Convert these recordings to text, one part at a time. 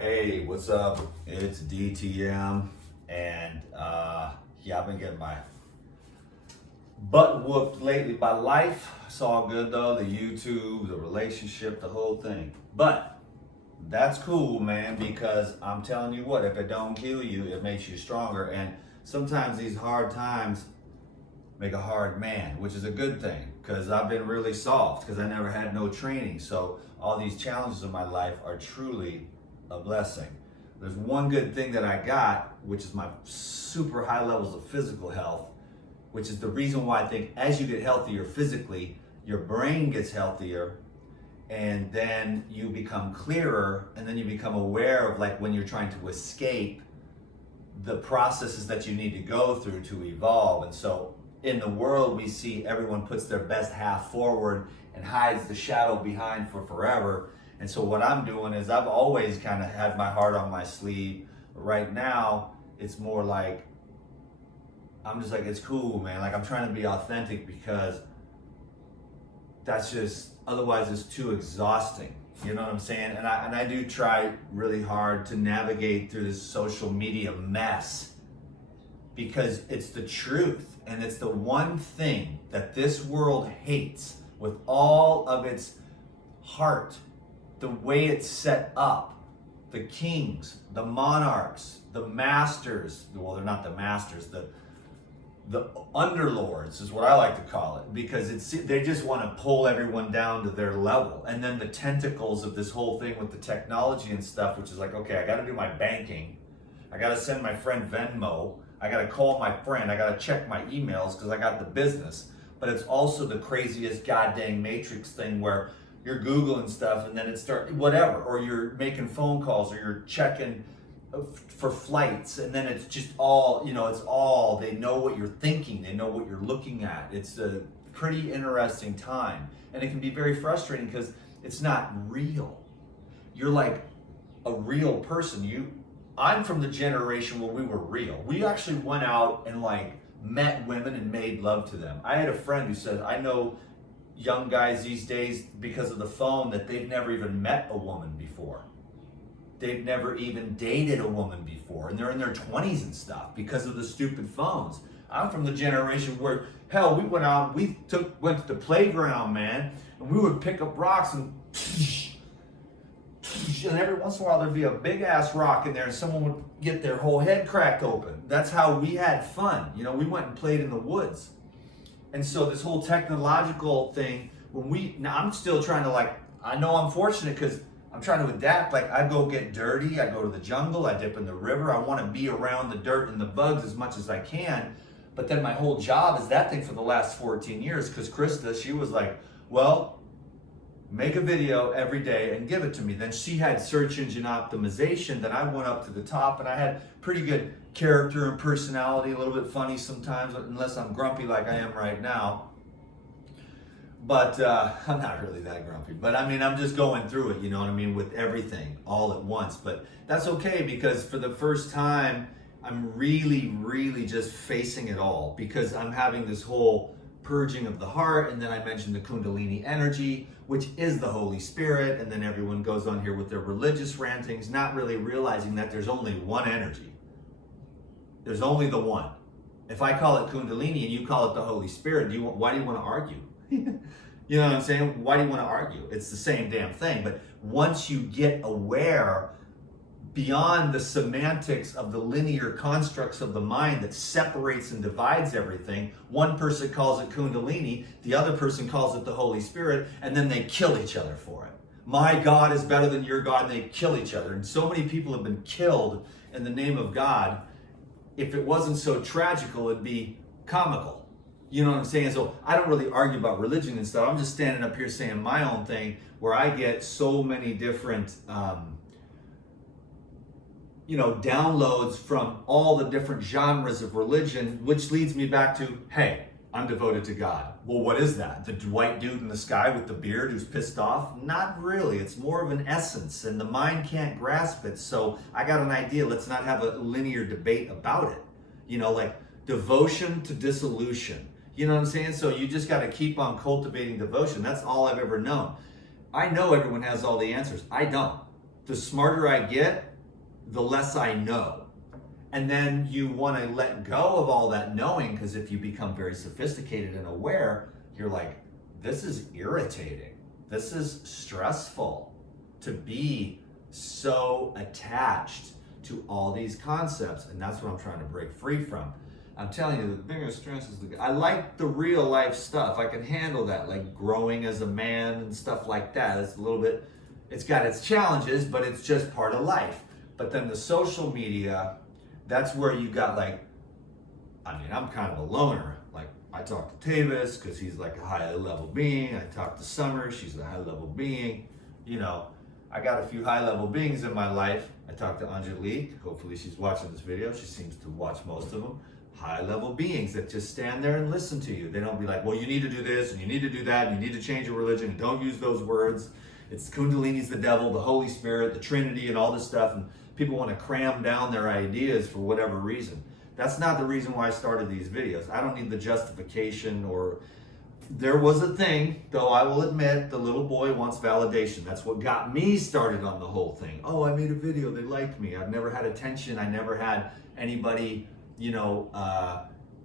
Hey, what's up? It's DTM, and I've been getting my butt whooped lately by life. It's all good though, the YouTube, the relationship, the whole thing. But that's cool, man, because I'm telling you what, if it don't kill you, it makes you stronger. And sometimes these hard times make a hard man, which is a good thing, because I've been really soft, because I never had no training. So all these challenges in my life are truly a blessing. There's one good thing that I got, which is my super high levels of physical health, which is the reason why I think as you get healthier physically, your brain gets healthier, and then you become clearer, and then you become aware of, like, when you're trying to escape the processes that you need to go through to evolve. And so in the world, we see everyone puts their best half forward and hides the shadow behind for forever. And so what I'm doing is I've always kind of had my heart on my sleeve. But right now, it's more like, I'm just like, it's cool, man. Like, I'm trying to be authentic, because that's just, otherwise it's too exhausting. You know what I'm saying? And I do try really hard to navigate through this social media mess, because it's the truth. And it's the one thing that this world hates with all of its heart. The way it's set up, the kings, the monarchs, the masters, well, they're not the masters, the underlords is what I like to call it, because they just want to pull everyone down to their level. And then the tentacles of this whole thing with the technology and stuff, which is like, okay, I got to do my banking, I got to send my friend Venmo, I got to call my friend, I got to check my emails because I got the business. But it's also the craziest goddamn matrix thing where you're Googling stuff and then it starts, whatever, or you're making phone calls, or you're checking for flights, and then it's just all, it's all, they know what you're thinking, they know what you're looking at. It's a pretty interesting time, and it can be very frustrating because it's not real. You're like a real person. I'm from the generation where we were real. We actually went out and like met women and made love to them. I had a friend who said, I know young guys these days, because of the phone, that they've never even met a woman before. They've never even dated a woman before, and they're in their 20s and stuff because of the stupid phones. I'm from the generation where, hell, we went out, went to the playground, man, and we would pick up rocks and every once in a while there'd be a big ass rock in there and someone would get their whole head cracked open. That's how we had fun. We went and played in the woods. And so this whole technological thing, now I'm still trying to, I know I'm fortunate because I'm trying to adapt. Like, I go get dirty, I go to the jungle, I dip in the river, I want to be around the dirt and the bugs as much as I can. But then my whole job is that thing for the last 14 years, because Krista, she was like, well, make a video every day and give it to me. Then she had search engine optimization, then I went up to the top, and I had pretty good character and personality, a little bit funny sometimes, unless I'm grumpy like I am right now. But I'm not really that grumpy. But I mean, I'm just going through it, you know what I mean, with everything all at once. But that's okay, because for the first time, I'm really, really just facing it all, because I'm having this whole purging of the heart. And then I mentioned the Kundalini energy, which is the Holy Spirit. And then everyone goes on here with their religious rantings, not really realizing that there's only one energy. There's only the one. If I call it Kundalini and you call it the Holy Spirit, why do you want to argue? You know what I'm saying? Why do you want to argue? It's the same damn thing. But once you get aware beyond the semantics of the linear constructs of the mind that separates and divides everything, one person calls it Kundalini, the other person calls it the Holy Spirit, and then they kill each other for it. My God is better than your God, and they kill each other. And so many people have been killed in the name of God. If it wasn't so tragical, it'd be comical. You know what I'm saying? So I don't really argue about religion and stuff. I'm just standing up here saying my own thing, where I get so many different downloads from all the different genres of religion, which leads me back to, hey, I'm devoted to God. Well, what is that? The white dude in the sky with the beard who's pissed off? Not really. It's more of an essence, and the mind can't grasp it. So I got an idea. Let's not have a linear debate about it. Like devotion to dissolution. You know what I'm saying? So you just got to keep on cultivating devotion. That's all I've ever known. I know everyone has all the answers. I don't. The smarter I get, the less I know. And then you want to let go of all that knowing, because if you become very sophisticated and aware, you're like, this is irritating. This is stressful to be so attached to all these concepts. And that's what I'm trying to break free from. I'm telling you, the biggest stress is I like the real life stuff. I can handle that, like growing as a man and stuff like that. It's a little bit, it's got its challenges, but it's just part of life. But then the social media, that's where you got like, I mean, I'm kind of a loner. Like, I talk to Tavis because he's like a high level being. I talk to Summer, she's a high level being. You know, I got a few high level beings in my life. I talk to Angelique. Hopefully she's watching this video. She seems to watch most of them. High level beings that just stand there and listen to you. They don't be like, well, you need to do this and you need to do that and you need to change your religion and don't use those words. It's Kundalini's the devil, the Holy Spirit, the Trinity, and all this stuff. And people want to cram down their ideas for whatever reason. That's not the reason why I started these videos. I don't need the justification, or there was a thing, though I will admit, the little boy wants validation. That's what got me started on the whole thing. Oh, I made a video, they liked me. I've never had attention. I never had anybody, you know,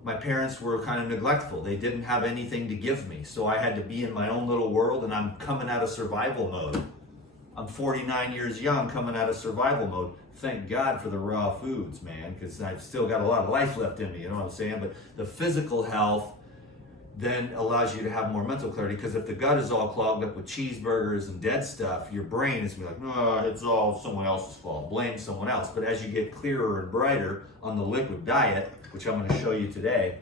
my parents were kind of neglectful. They didn't have anything to give me. So I had to be in my own little world, and I'm coming out of survival mode. I'm 49 years young, coming out of survival mode. Thank God for the raw foods, man, because I've still got a lot of life left in me, you know what I'm saying? But the physical health then allows you to have more mental clarity, because if the gut is all clogged up with cheeseburgers and dead stuff, your brain is going to be like, no, it's all someone else's fault. Blame someone else. But as you get clearer and brighter on the liquid diet, which I'm going to show you today,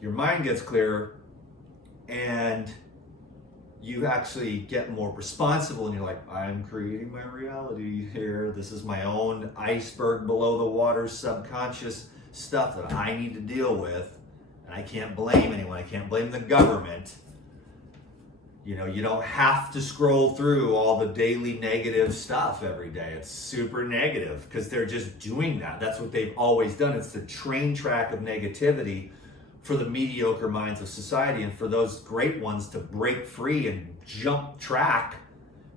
your mind gets clearer and you actually get more responsible, and you're like, I'm creating my reality here. This is my own iceberg below the water subconscious stuff that I need to deal with. And I can't blame anyone. I can't blame the government. You know, you don't have to scroll through all the daily negative stuff every day. It's super negative because they're just doing that. That's what they've always done. It's the train track of negativity for the mediocre minds of society, and for those great ones to break free and jump track,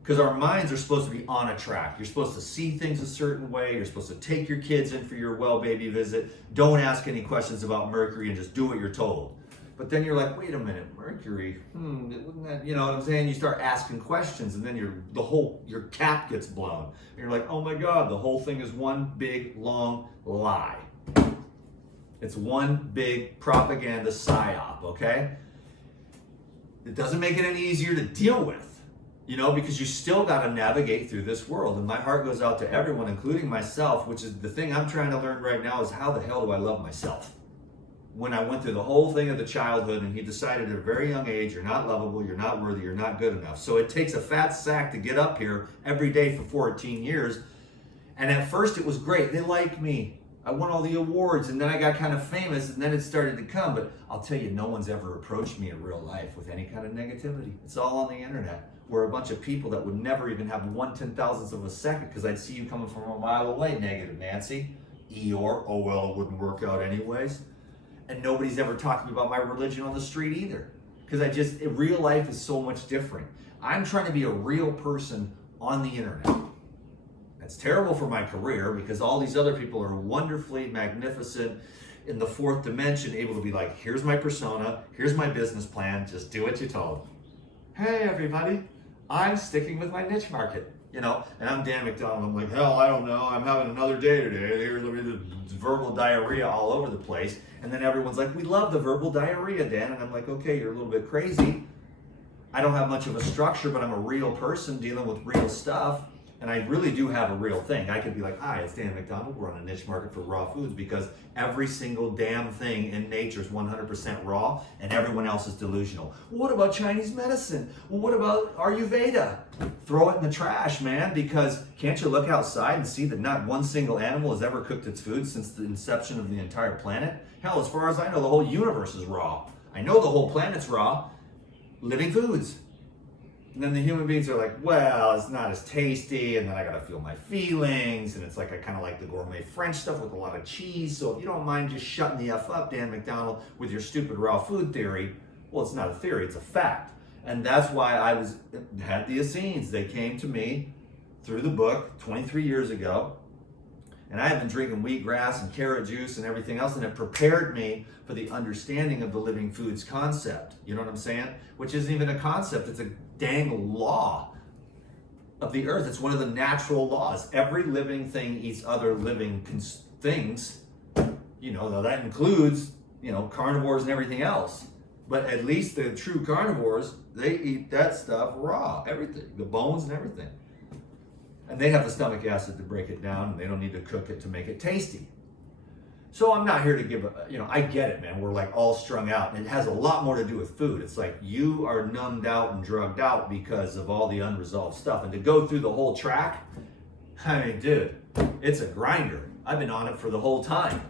because our minds are supposed to be on a track. You're supposed to see things a certain way. You're supposed to take your kids in for your well baby visit. Don't ask any questions about Mercury and just do what you're told. But then you're like, wait a minute, Mercury, wouldn't that, you know what I'm saying? You start asking questions, and then your cap gets blown. And you're like, oh my God, the whole thing is one big long lie. It's one big propaganda psyop, okay? It doesn't make it any easier to deal with, you know, because you still got to navigate through this world. And my heart goes out to everyone, including myself, which is the thing I'm trying to learn right now, is how the hell do I love myself? When I went through the whole thing of the childhood, and he decided at a very young age, you're not lovable, you're not worthy, you're not good enough. So it takes a fat sack to get up here every day for 14 years. And at first it was great. They liked me. I won all the awards, and then I got kind of famous, and then it started to come. But I'll tell you, no one's ever approached me in real life with any kind of negativity. It's all on the internet. We're a bunch of people that would never even have 1/10,000th of a second, because I'd see you coming from a mile away. Negative Nancy, Eeyore, oh well, it wouldn't work out anyways. And nobody's ever talked to me about my religion on the street either, because real life is so much different. I'm trying to be a real person on the internet. That's terrible for my career, because all these other people are wonderfully magnificent in the fourth dimension, able to be like, here's my persona, here's my business plan, just do what you're told. Hey everybody, I'm sticking with my niche market, you know, and I'm Dan McDonald. I'm like, hell, I don't know, I'm having another day today. Here's the verbal diarrhea all over the place. And then everyone's like, we love the verbal diarrhea, Dan. And I'm like, okay, you're a little bit crazy. I don't have much of a structure, but I'm a real person dealing with real stuff. And I really do have a real thing. I could be like, hi, it's Dan McDonald. We're on a niche market for raw foods, because every single damn thing in nature is 100% raw, and everyone else is delusional. Well, what about Chinese medicine? Well, what about Ayurveda? Throw it in the trash, man, because can't you look outside and see that not one single animal has ever cooked its food since the inception of the entire planet? Hell, as far as I know, the whole universe is raw. I know the whole planet's raw. Living foods. And then the human beings are like, well, it's not as tasty, and then I gotta feel my feelings, and it's like I kind of like the gourmet French stuff with a lot of cheese. So if you don't mind just shutting the F up, Dan McDonald, with your stupid raw food theory, well, it's not a theory, it's a fact. And that's why I had the Essenes. They came to me through the book 23 years ago, And I have been drinking wheatgrass and carrot juice and everything else, and it prepared me for the understanding of the living foods concept. You know what I'm saying? Which isn't even a concept, it's a dang law of the earth. It's one of the natural laws. Every living thing eats other living things. Now that includes, carnivores and everything else. But at least the true carnivores, they eat that stuff raw, everything, the bones and everything. And they have the stomach acid to break it down, and they don't need to cook it to make it tasty. So I'm not here to give I get it, man. We're like all strung out, and it has a lot more to do with food. It's like you are numbed out and drugged out because of all the unresolved stuff. And to go through the whole track, I mean, dude, it's a grinder. I've been on it for the whole time.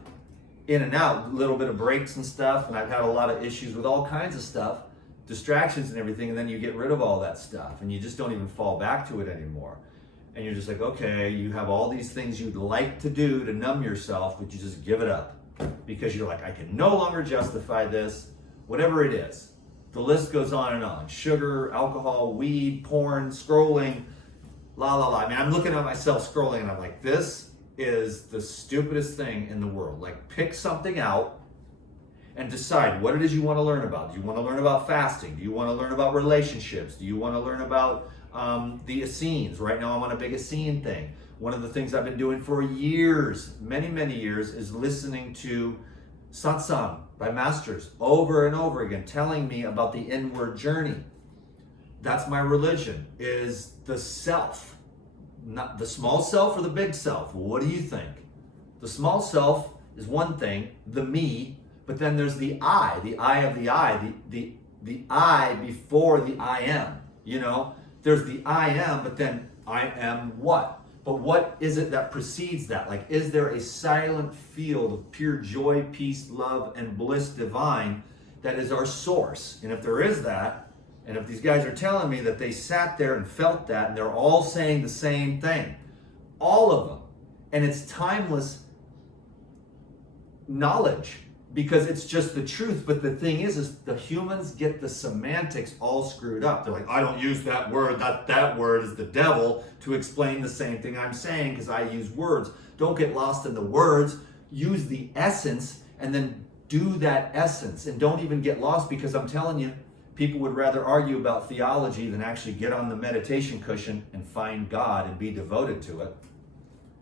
In and out, a little bit of breaks and stuff, and I've had a lot of issues with all kinds of stuff, distractions and everything, and then you get rid of all that stuff, and you just don't even fall back to it anymore. And you're just like, okay, you have all these things you'd like to do to numb yourself, but you just give it up because you're like, I can no longer justify this, whatever it is. The list goes on and on. Sugar, alcohol, weed, porn, scrolling, la la la. I mean, I'm looking at myself scrolling and I'm like, this is the stupidest thing in the world. Like, pick something out and decide what it is you want to learn about. Do you want to learn about fasting? Do you want to learn about relationships? Do you want to learn about the Essenes? Right now I'm on a big Essene thing. One of the things I've been doing for years, many, many years, is listening to satsang by masters over and over again, telling me about the inward journey. That's my religion, is the self. Not the small self or the big self. What do you think? The small self is one thing, the me, but then there's the I of the I, the I before the I am, There's the I am, but then I am what? But what is it that precedes that? Like, is there a silent field of pure joy, peace, love, and bliss divine that is our source? And if there is that, and if these guys are telling me that they sat there and felt that, and they're all saying the same thing, all of them, and it's timeless knowledge, because it's just the truth. But the thing is the humans get the semantics all screwed up. They're like, I don't use that word. That word is the devil to explain the same thing I'm saying because I use words. Don't get lost in the words. Use the essence and then do that essence. And don't even get lost, because I'm telling you, people would rather argue about theology than actually get on the meditation cushion and find God and be devoted to it.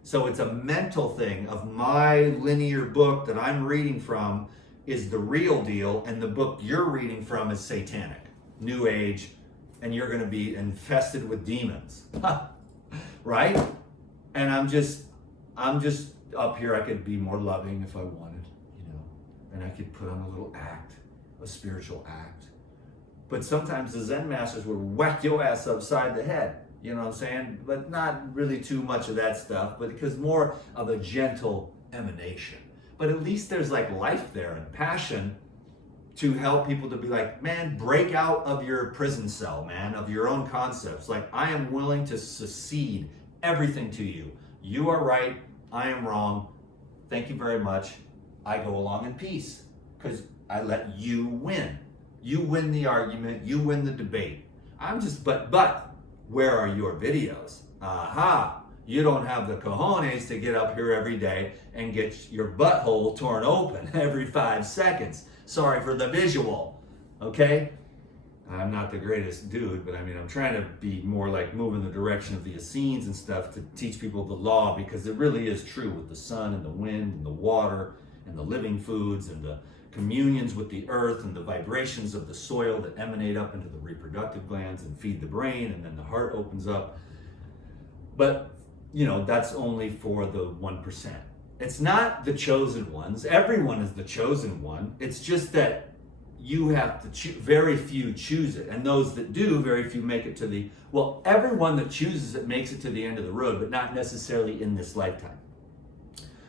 So it's a mental thing of my linear book that I'm reading from is the real deal, and the book you're reading from is satanic, new age, and you're going to be infested with demons. Right? And I'm just up here. I could be more loving if I wanted, and I could put on a little act, a spiritual act. But sometimes the Zen masters would whack your ass upside the head. You know what I'm saying? But not really too much of that stuff, but because more of a gentle emanation. But at least there's like life there and passion to help people to be like, man, break out of your prison cell, man, of your own concepts. Like, I am willing to secede everything to you. You are right, I am wrong. Thank you very much. I go along in peace because I let you win. You win the argument, you win the debate. But where are your videos? Aha, you don't have the cojones to get up here every day and get your butthole torn open every 5 seconds. Sorry for the visual, okay? I'm not the greatest dude, but I mean, I'm trying to be more like move in the direction of the Essenes and stuff to teach people the law, because it really is true with the sun and the wind and the water and the living foods and the communions with the earth and the vibrations of the soil that emanate up into the reproductive glands and feed the brain, and then the heart opens up. But, that's only for the 1%. It's not the chosen ones. Everyone is the chosen one. It's just that you have to choose. Very few choose it. And those that do, very few make it to everyone that chooses it makes it to the end of the road, but not necessarily in this lifetime.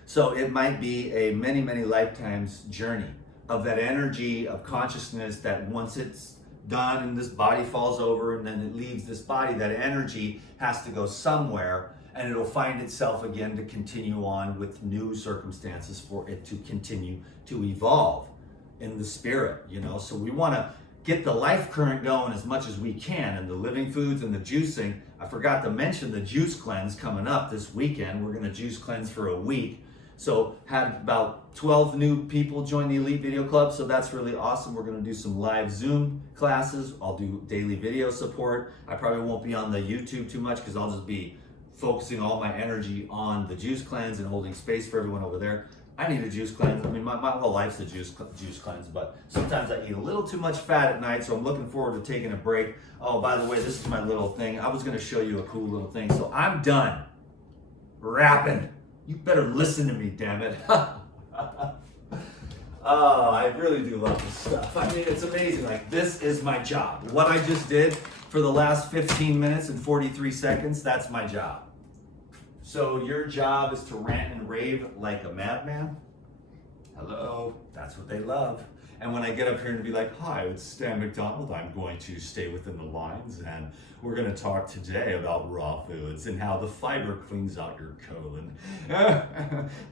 So it might be a many, many lifetimes journey of that energy of consciousness that once it's done and this body falls over and then it leaves this body, that energy has to go somewhere, and it'll find itself again to continue on with new circumstances for it to continue to evolve in the spirit, So we want to get the life current going as much as we can, and the living foods and the juicing. I forgot to mention the juice cleanse coming up this weekend. We're gonna juice cleanse for a week. So had about 12 new people join the Elite Video Club, so that's really awesome. We're gonna do some live Zoom classes. I'll do daily video support. I probably won't be on the YouTube too much because I'll just be focusing all my energy on the juice cleanse and holding space for everyone over there. I need a juice cleanse. I mean, my whole life's a juice cleanse, but sometimes I eat a little too much fat at night, so I'm looking forward to taking a break. Oh, by the way, this is my little thing. I was gonna show you a cool little thing. So I'm done rapping. You better listen to me, damn it. Oh, I really do love this stuff. I mean, it's amazing. Like, this is my job. What I just did for the last 15 minutes and 43 seconds, that's my job. So your job is to rant and rave like a madman? Hello, that's what they love. And when I get up here and be like, hi, it's Stan McDonald, I'm going to stay within the lines, and we're going to talk today about raw foods and how the fiber cleans out your colon.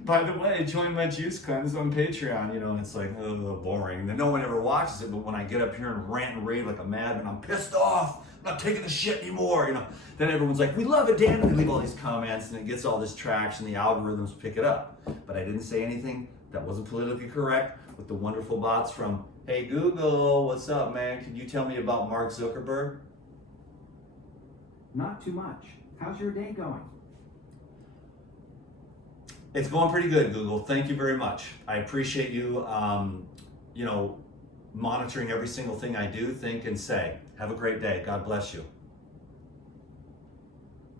By the way, join my juice cleanse on Patreon, you know, and it's like, oh, boring. And then no one ever watches it, but when I get up here and rant and rave like a madman, I'm pissed off. I'm not taking the shit anymore, you know. Then everyone's like, we love it, Dan, and they leave all these comments, and it gets all this traction, the algorithms pick it up. But I didn't say anything that wasn't politically correct with the wonderful bots from, hey Google, what's up, man? Can you tell me about Mark Zuckerberg? Not too much. How's your day going? It's going pretty good, Google. Thank you very much. I appreciate you, you know, monitoring every single thing I do, think, and say. Have a great day. God bless you.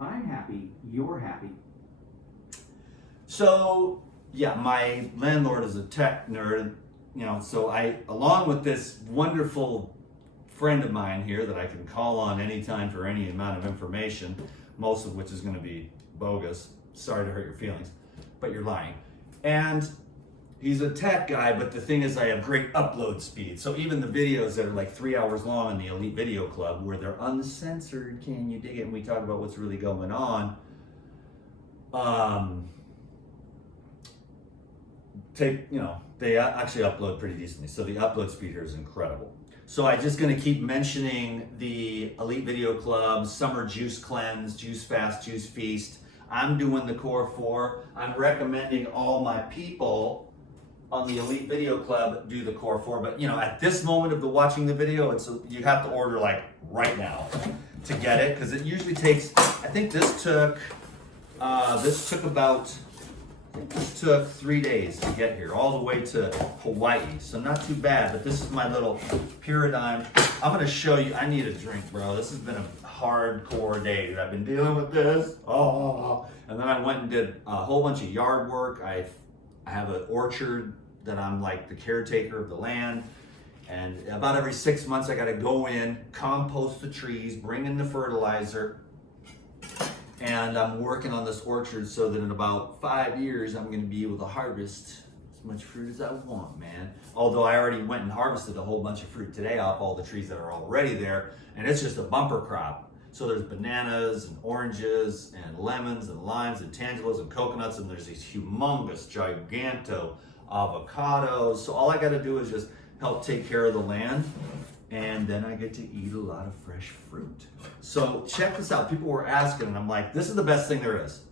I'm happy. You're happy. So, yeah, my landlord is a tech nerd, you know, so I, along with this wonderful friend of mine here that I can call on anytime for any amount of information, most of which is going to be bogus. Sorry to hurt your feelings, but you're lying. And he's a tech guy, but the thing is I have great upload speed. So even the videos that are like 3 hours long in the Elite Video Club, where they're uncensored, can you dig it? And we talk about what's really going on. They actually upload pretty decently. So the upload speed here is incredible. So I'm just gonna keep mentioning the Elite Video Club, Summer Juice Cleanse, Juice Fast, Juice Feast. I'm doing the Core 4. I'm recommending all my people on the Elite Video Club do the Core 4. But you know, at this moment of watching the video, you have to order like right now to get it, because it usually takes, I think this took about 3 days to get here, all the way to Hawaii. So not too bad, but this is my little paradigm. I'm gonna show you, I need a drink, bro. This has been a hardcore day, dude. I've been dealing with this. Oh, and then I went and did a whole bunch of yard work. I have an orchard that I'm like the caretaker of the land. And about every 6 months, I gotta go in, compost the trees, bring in the fertilizer. And I'm working on this orchard so that in about 5 years, I'm gonna be able to harvest as much fruit as I want, man. Although I already went and harvested a whole bunch of fruit today off all the trees that are already there, and it's just a bumper crop. So there's bananas and oranges and lemons and limes and tangelos and coconuts, and there's these humongous, giganto avocados. So all I gotta do is just help take care of the land, and then I get to eat a lot of fresh fruit. So check this out. People were asking, and I'm like, this is the best thing there is,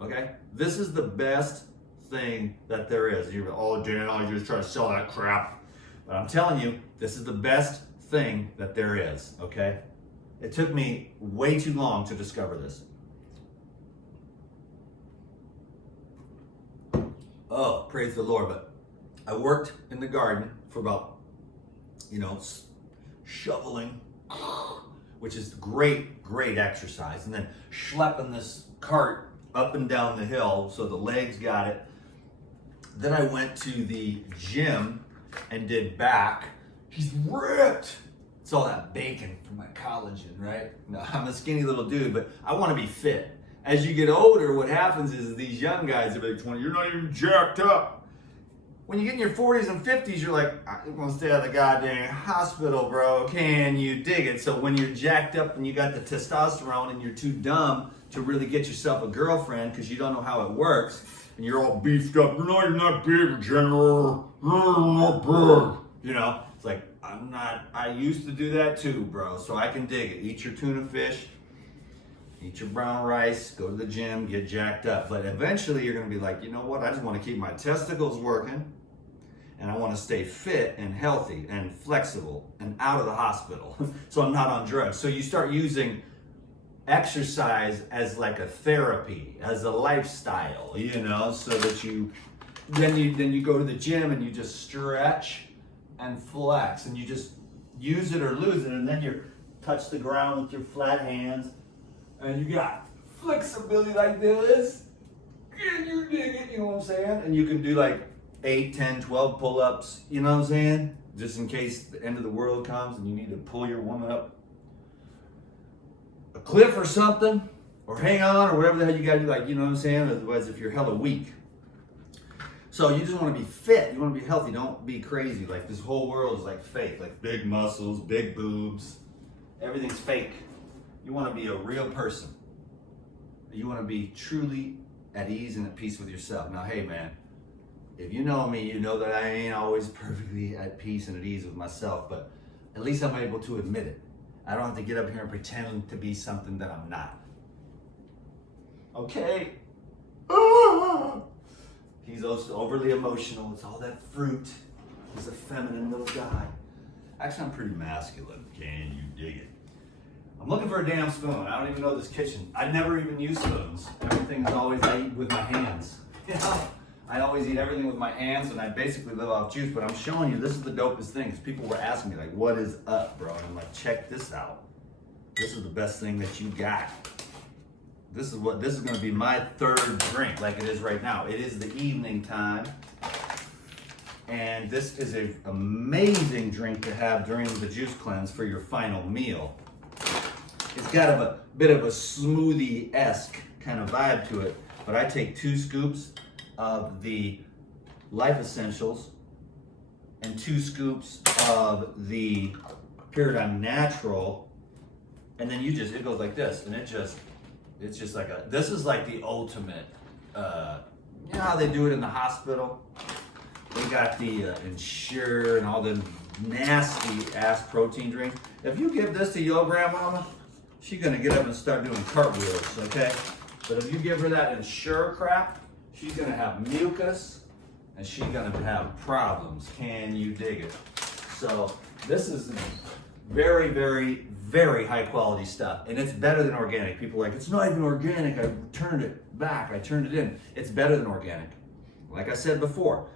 okay? This is the best thing that there is. You're, oh, Dan, I just try to sell that crap. But I'm telling you, this is the best thing that there is, okay? It took me way too long to discover this. Oh, praise the Lord. But I worked in the garden for about, you know, shoveling, which is great, great exercise. And then schlepping this cart up and down the hill so the legs got it. Then I went to the gym and did back. He's ripped. It's all that bacon from my collagen, right? No, I'm a skinny little dude, but I want to be fit. As you get older, what happens is these young guys are like 20, you're not even jacked up. When you get in your 40s and 50s, you're like, I'm gonna stay out of the goddamn hospital, bro. Can you dig it? So when you're jacked up and you got the testosterone and you're too dumb to really get yourself a girlfriend because you don't know how it works, and you're all beefed up, you're not big, General. You're not big. You know, it's like, I used to do that too, bro, so I can dig it. Eat your tuna fish, eat your brown rice, go to the gym, get jacked up. But eventually you're gonna be like, you know what? I just wanna keep my testicles working, and I wanna stay fit and healthy and flexible and out of the hospital. So I'm not on drugs. So you start using exercise as like a therapy, as a lifestyle, you know, so that then you go to the gym and you just stretch and flex, and you just use it or lose it, and then you touch the ground with your flat hands, and you got flexibility like this. Can you dig it? You know what I'm saying? And you can do like 8, 10, 12 pull-ups, you know what I'm saying? Just in case the end of the world comes and you need to pull your woman up a cliff or something, or hang on, or whatever the hell you gotta do, like, you know what I'm saying? Otherwise, if you're hella weak. So you just wanna be fit, you wanna be healthy, don't be crazy. Like, this whole world is like fake, like big muscles, big boobs, everything's fake. You wanna be a real person. You wanna be truly at ease and at peace with yourself. Now, hey man, if you know me, you know that I ain't always perfectly at peace and at ease with myself, but at least I'm able to admit it. I don't have to get up here and pretend to be something that I'm not. Okay? He's also overly emotional. It's all that fruit. He's a feminine little guy. Actually, I'm pretty masculine. Can you dig it? I'm looking for a damn spoon. I don't even know this kitchen. I never even use spoons. Everything's always I eat with my hands. Yeah. I always eat everything with my hands, and I basically live off juice, but I'm showing you, this is the dopest thing, because people were asking me, like, what is up, bro? And I'm like, check this out. This is the best thing that you got. This is gonna be my third drink, like it is right now. It is the evening time, and this is an amazing drink to have during the juice cleanse for your final meal. It's got a bit of a smoothie-esque kind of vibe to it, but I take 2 scoops of the Life Essentials and 2 scoops of the Paradigm Natural, and then it goes like this, and it's just like this is like the ultimate, you know how they do it in the hospital? They got the Ensure and all the nasty ass protein drinks. If you give this to your grandmama, she's gonna get up and start doing cartwheels, okay? But if you give her that Ensure crap, she's gonna have mucus and she's gonna have problems. Can you dig it? So this is very, very, very high quality stuff, and it's better than organic. People are like, it's not even organic. I turned it back. I turned it in. It's better than organic. Like I said before,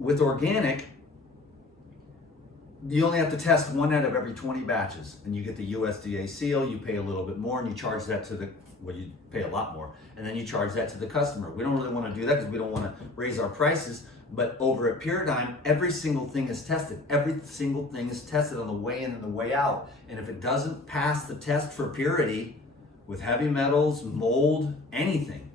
with organic, you only have to test 1 out of every 20 batches, and you get the USDA seal. You pay a little bit more, and you charge that to you pay a lot more, and then you charge that to the customer. We don't really want to do that because we don't want to raise our prices, but over at Paradigm, every single thing is tested. Every single thing is tested on the way in and the way out, and if it doesn't pass the test for purity with heavy metals, mold, anything,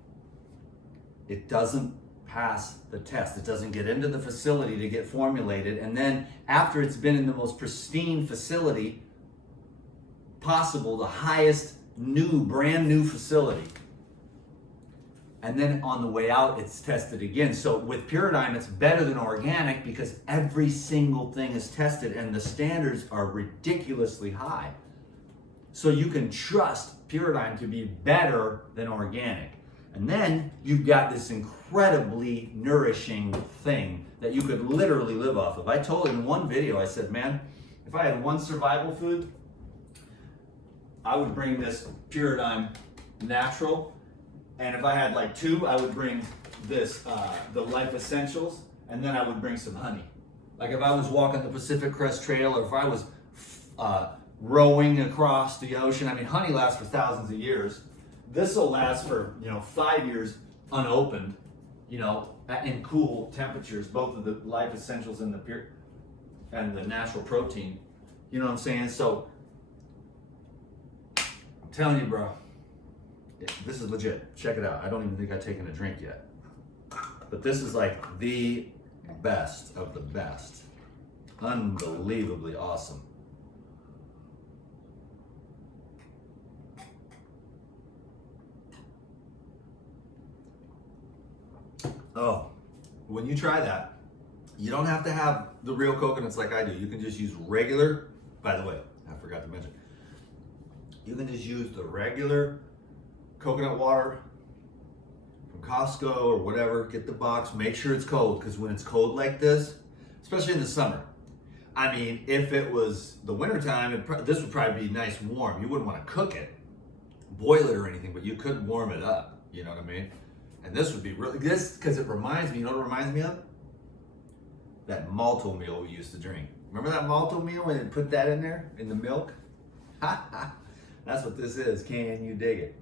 it doesn't pass the test. It doesn't get into the facility to get formulated, and then after it's been in the most pristine facility possible, the highest brand new facility, and then on the way out it's tested again. So with Paradigm, it's better than organic because every single thing is tested and the standards are ridiculously high. So you can trust Paradigm to be better than organic. And then you've got this incredibly nourishing thing that you could literally live off of. I told in one video, I said, man, if I had one survival food, I would bring this Paradigm Natural. And if I had like 2, I would bring this, the Life Essentials, and then I would bring some honey. Like if I was walking the Pacific Crest Trail, or if I was rowing across the ocean, I mean, honey lasts for thousands of years. This will last for, 5 years unopened, in cool temperatures, both of the Life Essentials and the natural protein. You know what I'm saying? So, I'm telling you, bro, this is legit. Check it out. I don't even think I've taken a drink yet. But this is like the best of the best. Unbelievably awesome. Oh, when you try that, you don't have to have the real coconuts like I do, you can just use regular, by the way, I forgot to mention, you can just use the regular coconut water from Costco or whatever, get the box, make sure it's cold, because when it's cold like this, especially in the summer, I mean, if it was the wintertime, this would probably be nice and warm. You wouldn't want to cook it, boil it or anything, but you could warm it up, you know what I mean? And this would be really, because it reminds me, you know what it reminds me of? That malto meal we used to drink. Remember that malto meal when they put that in there, in the milk? That's what this is, can you dig it?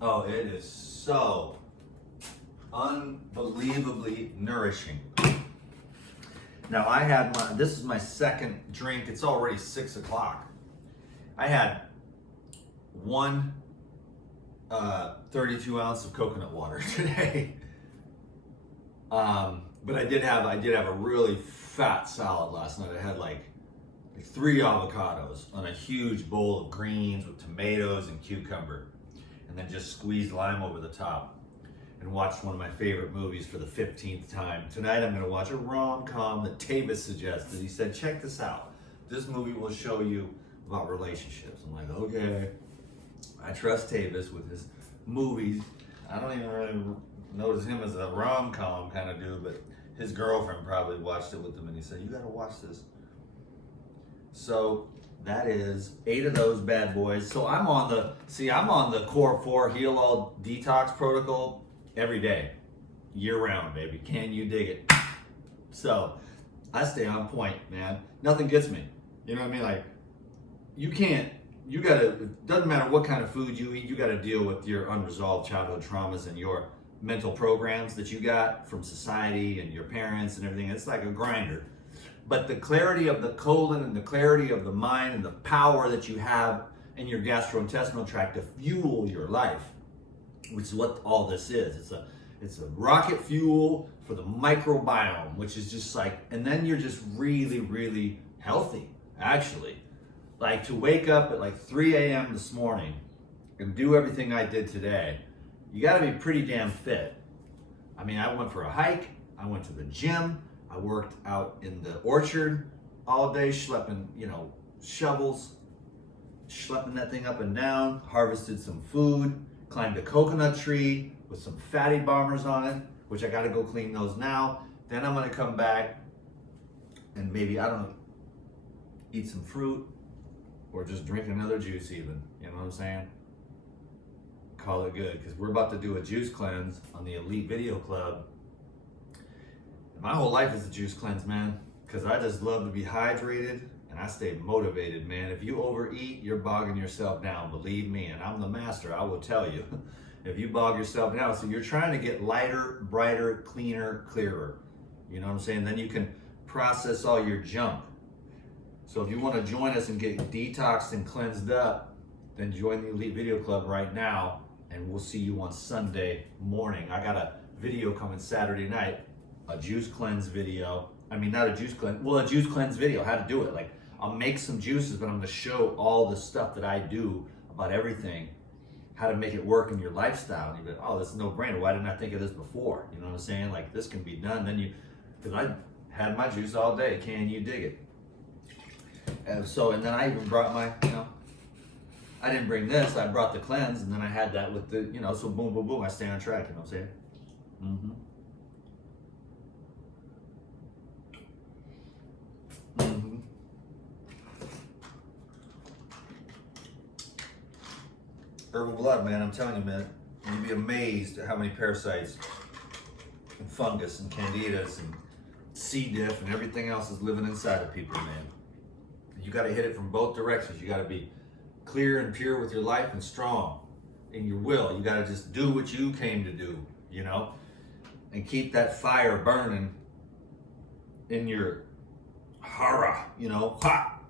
Oh, it is so unbelievably nourishing. Now I had this is my second drink. It's already 6 o'clock. I had one 32 ounce of coconut water today. But I did have a really fat salad last night. I had like 3 avocados on a huge bowl of greens with tomatoes and cucumber, and then just squeezed lime over the top, and watched one of my favorite movies for the 15th time. Tonight I'm going to watch a rom-com that Tavis suggested. He said, check this out. This movie will show you about relationships. I'm like, okay. I trust Tavis with his movies. I don't even really notice him as a rom-com kind of dude, but his girlfriend probably watched it with him and he said, you got to watch this. So that is 8 of those bad boys. So I'm on the Core 4 Heal All Detox protocol every day, year round, baby. Can you dig it? So I stay on point, man. Nothing gets me. You know what I mean? Like, it doesn't matter what kind of food you eat, you gotta deal with your unresolved childhood traumas and your mental programs that you got from society and your parents and everything. It's like a grinder. But the clarity of the colon and the clarity of the mind and the power that you have in your gastrointestinal tract to fuel your life, which is what all this is. It's a rocket fuel for the microbiome, which is just like, and then you're just really, really healthy, actually. Like to wake up at like 3 a.m. this morning and do everything I did today, you gotta be pretty damn fit. I mean, I went for a hike, I went to the gym, I worked out in the orchard all day, schlepping, shovels, schlepping that thing up and down, harvested some food, climbed a coconut tree with some fatty bombers on it, which I gotta go clean those now. Then I'm gonna come back and maybe, eat some fruit or just drink another juice even, you know what I'm saying? Call it good, because we're about to do a juice cleanse on the Elite Video Club. My whole life is a juice cleanse, man, because I just love to be hydrated and I stay motivated, man. If you overeat, you're bogging yourself down, believe me, and I'm the master, I will tell you. If you bog yourself down, so you're trying to get lighter, brighter, cleaner, clearer. You know what I'm saying? Then you can process all your junk. So if you want to join us and get detoxed and cleansed up, then join the Elite Video Club right now, and we'll see you on Sunday morning. I got a video coming Saturday night, a juice cleanse video. I mean, not a juice cleanse, well, a juice cleanse video, how to do it. Like, I'll make some juices, but I'm gonna show all the stuff that I do about everything, how to make it work in your lifestyle. And you're like, oh, this is no brainer. Why didn't I think of this before? You know what I'm saying? Like, this can be done. Then because I had my juice all day. Can you dig it? And then I even brought my, I didn't bring this, I brought the cleanse, and then I had that with the, so boom, boom, boom, I stay on track, you know what I'm saying? Herbal blood, man, I'm telling you, man, you'd be amazed at how many parasites and fungus and candidas and C. diff and everything else is living inside of people, man. You got to hit it from both directions. You got to be clear and pure with your life and strong in your will. You got to just do what you came to do, and keep that fire burning in your hara, hot.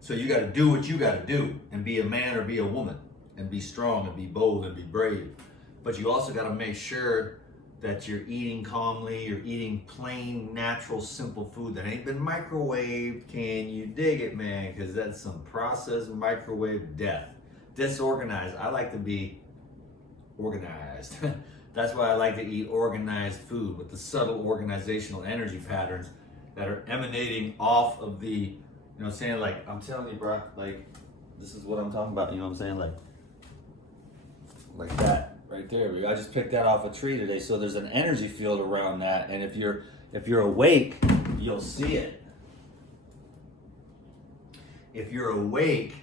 So you got to do what you got to do and be a man or be a woman and be strong and be bold and be brave. But you also got to make sure that you're eating calmly, you're eating plain, natural, simple food that ain't been microwaved. Can you dig it, man? Because that's some processed microwave death. Disorganized. I like to be organized. That's why I like to eat organized food with the subtle organizational energy patterns that are emanating off of the, you know what I'm saying? Like, I'm telling you, bro, like, this is what I'm talking about, you know what I'm saying? Like that right there. I just picked that off a tree today. So there's an energy field around that. And if you're awake, you'll see it. If you're awake,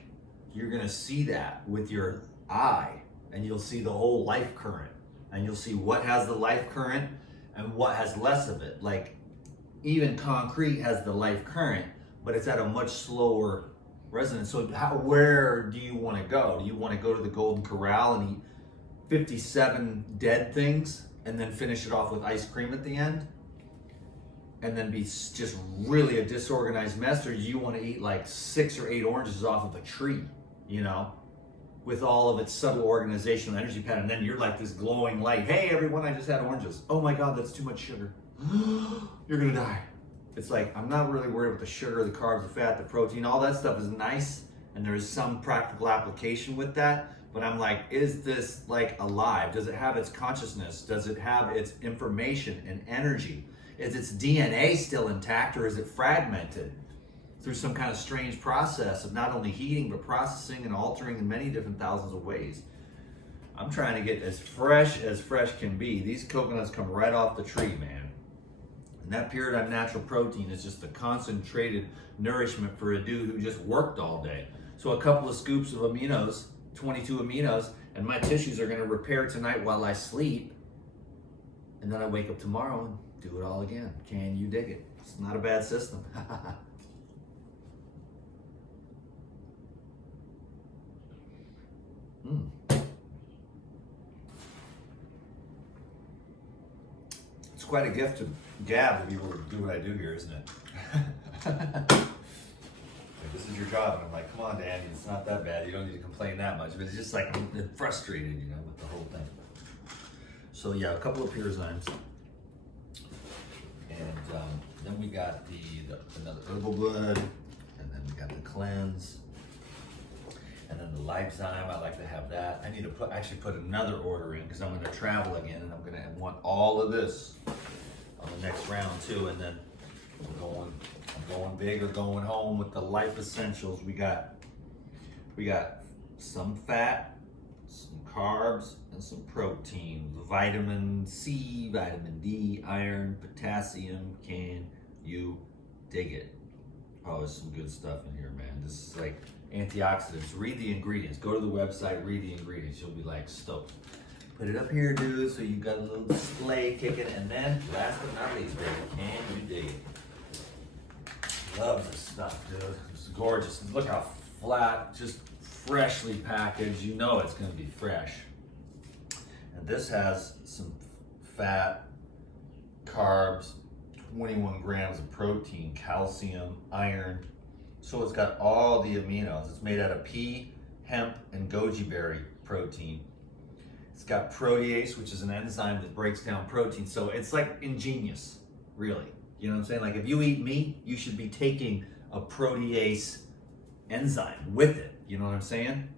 you're gonna see that with your eye, and you'll see the whole life current, and you'll see what has the life current and what has less of it. Like, even concrete has the life current, but it's at a much slower resonance. So where do you want to go? Do you want to go to the Golden Corral and eat 57 dead things and then finish it off with ice cream at the end? And then be just really a disorganized mess? Or do you want to eat like 6 or 8 oranges off of a tree, you know, with all of its subtle organizational energy pattern? And then you're like this glowing light. Hey everyone, I just had oranges. Oh my God, that's too much sugar. You're gonna die. It's like, I'm not really worried about the sugar, the carbs, the fat, the protein. All that stuff is nice, and there is some practical application with that. But I'm like, is this like alive? Does it have its consciousness? Does it have its information and energy? Is its DNA still intact, or is it fragmented through some kind of strange process of not only heating, but processing and altering in many different thousands of ways? I'm trying to get as fresh can be. These coconuts come right off the tree, man. And that Paradigm Natural Protein is just the concentrated nourishment for a dude who just worked all day. So a couple of scoops of aminos, 22 aminos, and my tissues are gonna repair tonight while I sleep. And then I wake up tomorrow and do it all again. Can you dig it? It's not a bad system. It's quite a gift to gab to be able to do what I do here, isn't it? Like, this is your job, and I'm like, come on, Danny, it's not that bad. You don't need to complain that much. But it's just like, I'm frustrated, you know, with the whole thing. So yeah, a couple of Pyrozymes. And then we got another herbal blood, and then we got the cleanse, and then the Lipozyme. I like to have that. I need to actually put another order in because I'm going to travel again, and I'm going to want all of this on the next round too. And then I'm going big or going home with the Life Essentials. We got some fat, some carbs, and some protein, vitamin C, vitamin D, iron, potassium. Can you dig it? Oh, there's some good stuff in here, man. This is like antioxidants. Read the ingredients. Go to the website, read the ingredients. You'll be like stoked. Put it up here, dude, so you got a little display kicking. And then, last but not least, baby, can you dig it? Love this stuff, dude. It's gorgeous. Look how flat, just freshly packaged. You know it's gonna be fresh. And this has some fat, carbs, 21 grams of protein, calcium, iron. So it's got all the aminos. It's made out of pea, hemp, and goji berry protein. It's got protease, which is an enzyme that breaks down protein. So it's like ingenious, really. You know what I'm saying? Like, if you eat meat, you should be taking a protease enzyme with it. You know what I'm saying?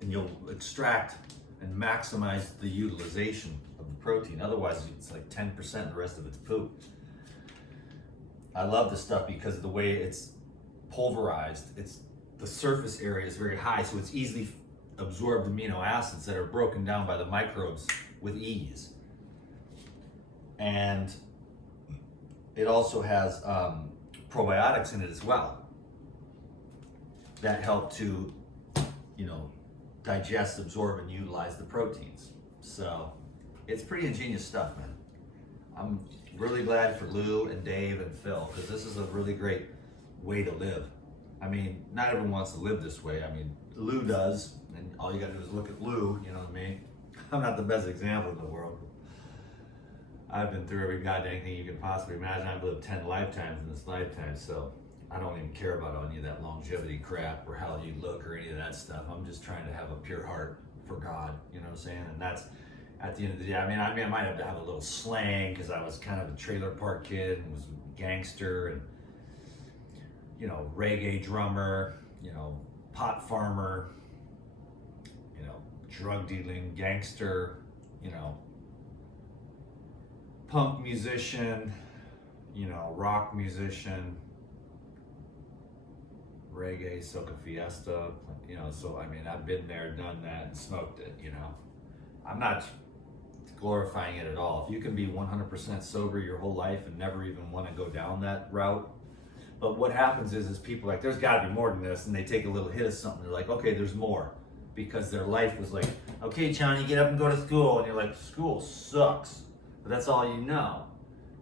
And you'll extract and maximize the utilization of the protein. Otherwise, it's like 10%, the rest of it's poop. I love this stuff because of the way it's pulverized. The surface area is very high, so it's easily absorbed amino acids that are broken down by the microbes with ease. And it also has probiotics in it as well that help to, you know, digest, absorb, and utilize the proteins. So it's pretty ingenious stuff, man. I'm really glad for Lou and Dave and Phil, because this is a really great way to live. I mean, not everyone wants to live this way. I mean, Lou does, and all you gotta do is look at Lou, you know what I mean? I'm not the best example in the world. I've been through every goddamn thing you can possibly imagine. I've lived 10 lifetimes in this lifetime, so I don't even care about any of that longevity crap or how you look or any of that stuff. I'm just trying to have a pure heart for God, you know what I'm saying? And that's, at the end of the day, I mean, I might have to have a little slang because I was kind of a trailer park kid and was a gangster and, you know, reggae drummer, you know, pot farmer, you know, drug dealing, gangster, punk musician, rock musician, reggae, soca fiesta, so I mean, I've been there, done that, and smoked it, I'm not glorifying it at all. If you can be 100% sober your whole life and never even want to go down that route, but what happens is people are like, there's got to be more than this, and they take a little hit of something, they're like, okay, there's more, because their life was like, okay, Johnny, get up and go to school, and you're like, school sucks, but that's all you know.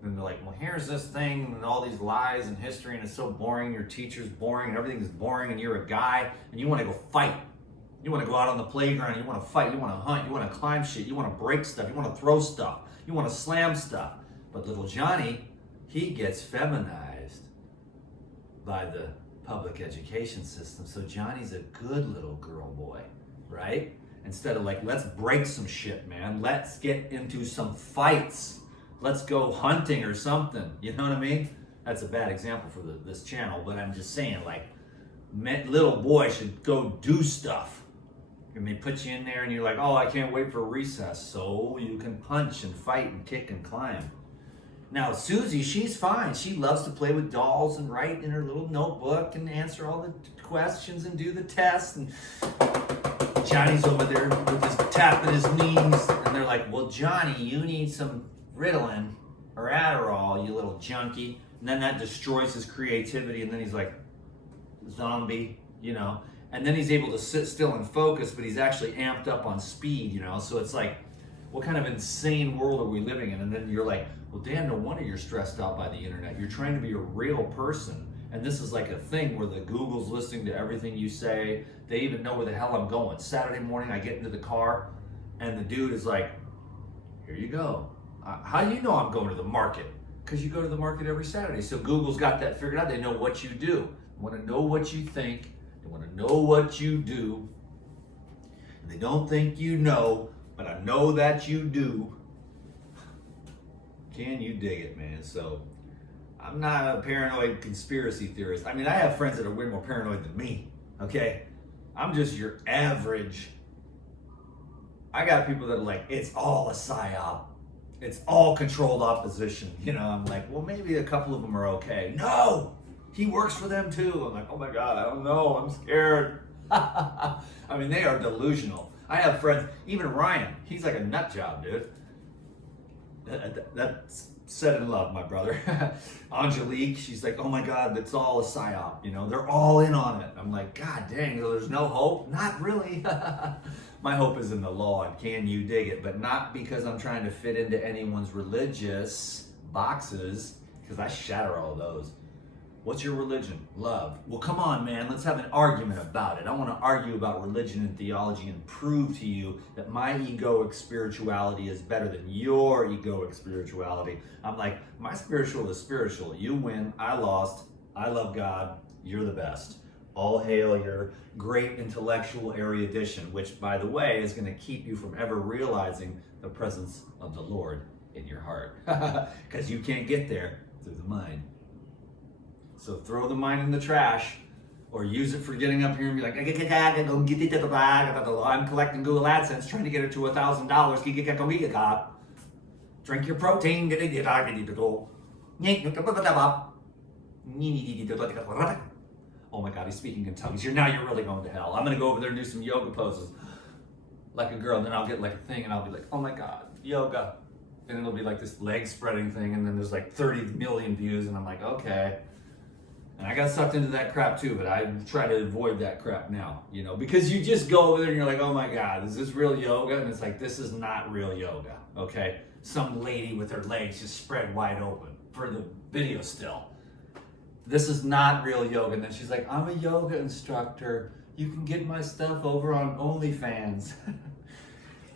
And they're like, well, here's this thing and all these lies and history, and it's so boring, your teacher's boring, and everything's boring, and you're a guy, and you want to go fight. You want to go out on the playground, you want to fight, you want to hunt, you want to climb shit, you want to break stuff, you want to throw stuff, you want to slam stuff. But little Johnny, he gets feminized by the public education system. So Johnny's a good little girl boy, right? Instead of like, let's break some shit, man. Let's get into some fights. Let's go hunting or something. You know what I mean? That's a bad example for this channel, but I'm just saying, like, little boy should go do stuff. And they put you in there and you're like, oh, I can't wait for recess. So you can punch and fight and kick and climb. Now, Susie, she's fine. She loves to play with dolls and write in her little notebook and answer all the questions and do the tests. And Johnny's over there with his tapping his knees. And they're like, well, Johnny, you need some Ritalin or Adderall, you little junkie. And then that destroys his creativity. And then he's like, zombie, And then he's able to sit still and focus, but he's actually amped up on speed, So it's like, what kind of insane world are we living in? And then you're like, well, Dan, no wonder you're stressed out by the internet. You're trying to be a real person. And this is like a thing where the Google's listening to everything you say. They even know where the hell I'm going. Saturday morning, I get into the car, and the dude is like, here you go. How do you know I'm going to the market? Because you go to the market every Saturday. So Google's got that figured out. They know what you do. They want to know what you think. They want to know what you do. And they don't think you know, but I know that you do. Can you dig it, man? So I'm not a paranoid conspiracy theorist. I mean, I have friends that are way more paranoid than me, okay? I'm just your average. I got people that are like, it's all a psyop. It's all controlled opposition. I'm like, well, maybe a couple of them are okay. No! He works for them too. I'm like, oh my God, I don't know. I'm scared. I mean, they are delusional. I have friends, even Ryan, he's like a nut job, dude. That's set in love, my brother. Angelique, she's like, oh my God, that's all a psyop. They're all in on it. I'm like, God dang, there's no hope? Not really. My hope is in the Lord. Can you dig it? But not because I'm trying to fit into anyone's religious boxes, because I shatter all those. What's your religion? Love. Well, come on, man. Let's have an argument about it. I want to argue about religion and theology and prove to you that my egoic spirituality is better than your egoic spirituality. I'm like, my spiritual is spiritual. You win. I lost. I love God. You're the best. All hail your great intellectual erudition, which, by the way, is going to keep you from ever realizing the presence of the Lord in your heart. Because you can't get there through the mind. So throw the mind in the trash, or use it for getting up here and be like, I'm collecting Google AdSense trying to get it to $1,000. Drink your protein. Oh my God, he's speaking in tongues. You're really going to hell. I'm going to go over there and do some yoga poses like a girl, and then I'll get like a thing, and I'll be like, oh my God, yoga. And it'll be like this leg spreading thing, and then there's like 30 million views, and I'm like, okay. And I got sucked into that crap too, but I try to avoid that crap now, because you just go over there and you're like, oh my God, is this real yoga? And it's like, this is not real yoga, okay? Some lady with her legs just spread wide open for the video still. This is not real yoga. And then she's like, I'm a yoga instructor. You can get my stuff over on OnlyFans.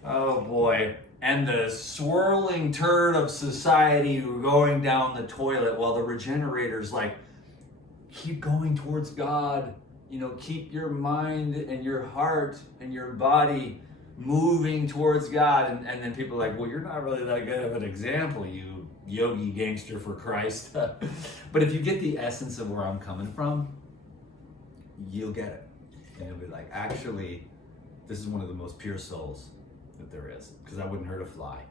Oh boy. And the swirling turd of society going down the toilet while the regenerator's like, keep going towards God, keep your mind and your heart and your body moving towards God. And then people are like, well, you're not really that good of an example, you yogi gangster, for Christ. But if you get the essence of where I'm coming from, you'll get it. And you'll be like, actually, this is one of the most pure souls that there is, because I wouldn't hurt a fly.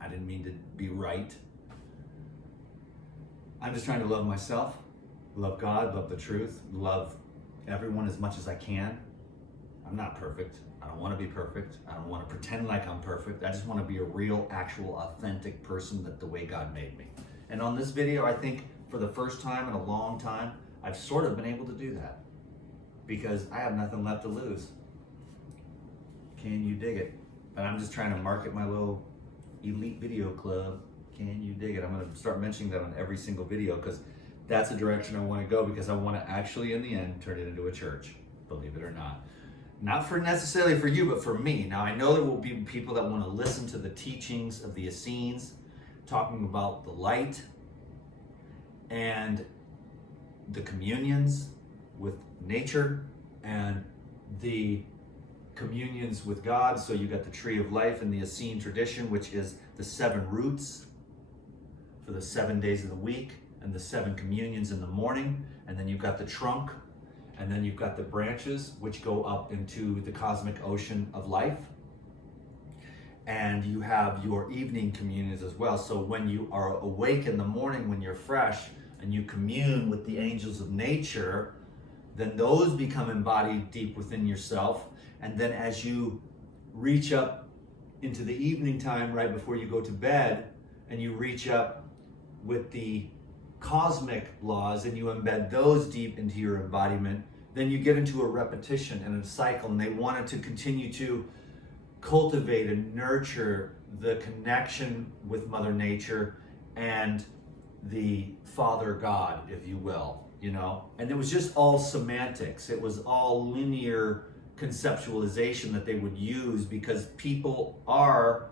I didn't mean to be right. I'm just trying to love myself, love God, love the truth, love everyone as much as I can. I'm not perfect. I don't want to be perfect. I don't want to pretend like I'm perfect. I just want to be a real, actual, authentic person that the way God made me. And on this video, I think for the first time in a long time, I've sort of been able to do that because I have nothing left to lose. Can you dig it? And I'm just trying to market my little elite video club. Can you dig it? I'm going to start mentioning that on every single video because that's the direction I want to go, because I want to actually, in the end, turn it into a church, believe it or not. Not for necessarily for you, but for me. Now, I know there will be people that want to listen to the teachings of the Essenes, talking about the light and the communions with nature and the communions with God. So you got the tree of life in the Essene tradition, which is the 7 roots for the 7 days of the week, and the 7 communions in the morning. And then you've got the trunk, and then you've got the branches, which go up into the cosmic ocean of life. And you have your evening communions as well. So when you are awake in the morning, when you're fresh, and you commune with the angels of nature, then those become embodied deep within yourself. And then as you reach up into the evening time, right before you go to bed, and you reach up with the cosmic laws and you embed those deep into your embodiment, then you get into a repetition and a cycle. And they wanted to continue to cultivate and nurture the connection with Mother Nature and the Father God, if you will, you know? And it was just all semantics. It was all linear conceptualization that they would use because people are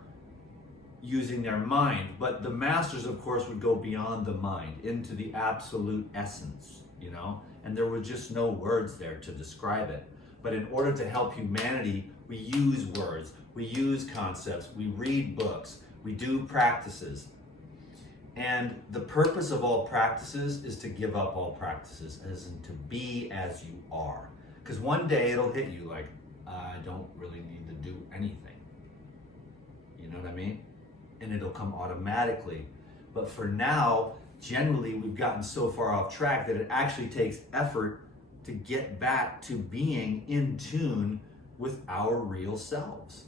using their mind. But the masters, of course, would go beyond the mind into the absolute essence, you know? And there were just no words there to describe it. But in order to help humanity, we use words, we use concepts, we read books, we do practices. And the purpose of all practices is to give up all practices, as in to be as you are. Because one day it'll hit you like, I don't really need to do anything. You know what I mean? And it'll come automatically. But for now, generally we've gotten so far off track that it actually takes effort to get back to being in tune with our real selves.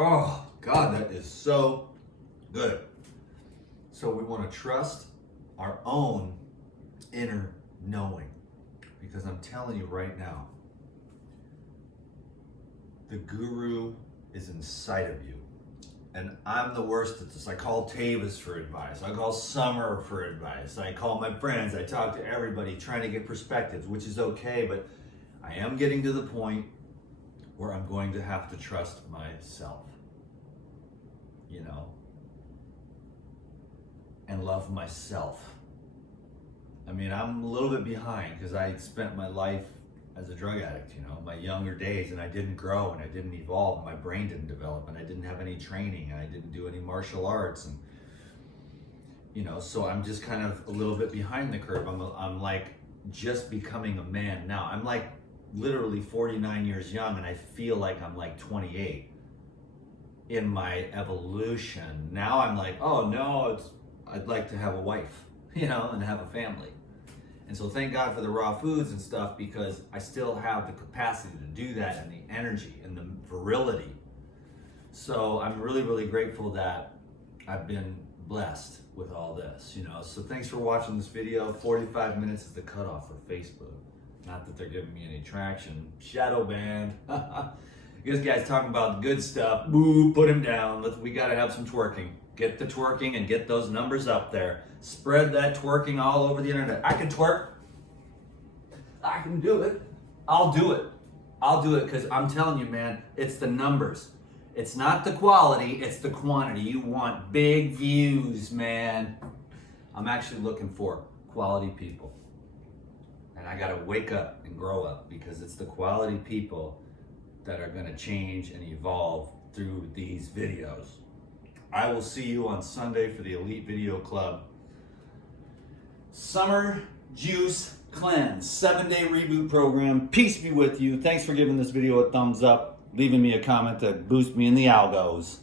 Oh, God, that is so good. So we want to trust our own inner knowing, because I'm telling you right now, the guru is inside of you. And I'm the worst at this. I call Tavis for advice. I call Summer for advice. I call my friends. I talk to everybody trying to get perspectives, which is okay, but I am getting to the point where I'm going to have to trust myself, you know, and love myself. I mean, I'm a little bit behind because I spent my life as a drug addict, you know, my younger days, and I didn't grow and I didn't evolve and my brain didn't develop and I didn't have any training and I didn't do any martial arts, and, you know, so I'm just kind of a little bit behind the curve. I'm like just becoming a man now. I'm like literally 49 years young and I feel like I'm like 28 in my evolution. Now I'm like, oh no, I'd like to have a wife, you know, and have a family. And so thank God for the raw foods and stuff, because I still have the capacity to do that and the energy and the virility. So I'm really, really grateful that I've been blessed with all this, you know. So thanks for watching this video. 45 minutes is the cutoff for Facebook. Not that they're giving me any traction. Shadow banned. This guy's talking about the good stuff. Boo, put him down. We gotta have some twerking. Get the twerking and get those numbers up there. Spread that twerking all over the internet. I can twerk. I can do it. I'll do it. I'll do it, because I'm telling you, man, it's the numbers. It's not the quality, it's the quantity. You want big views, man. I'm actually looking for quality people. And I gotta wake up and grow up, because it's the quality people that are gonna change and evolve through these videos. I will see you on Sunday for the Elite Video Club. Summer Juice Cleanse, 7-day reboot program. Peace be with you. Thanks for giving this video a thumbs up, leaving me a comment to boost me in the algos.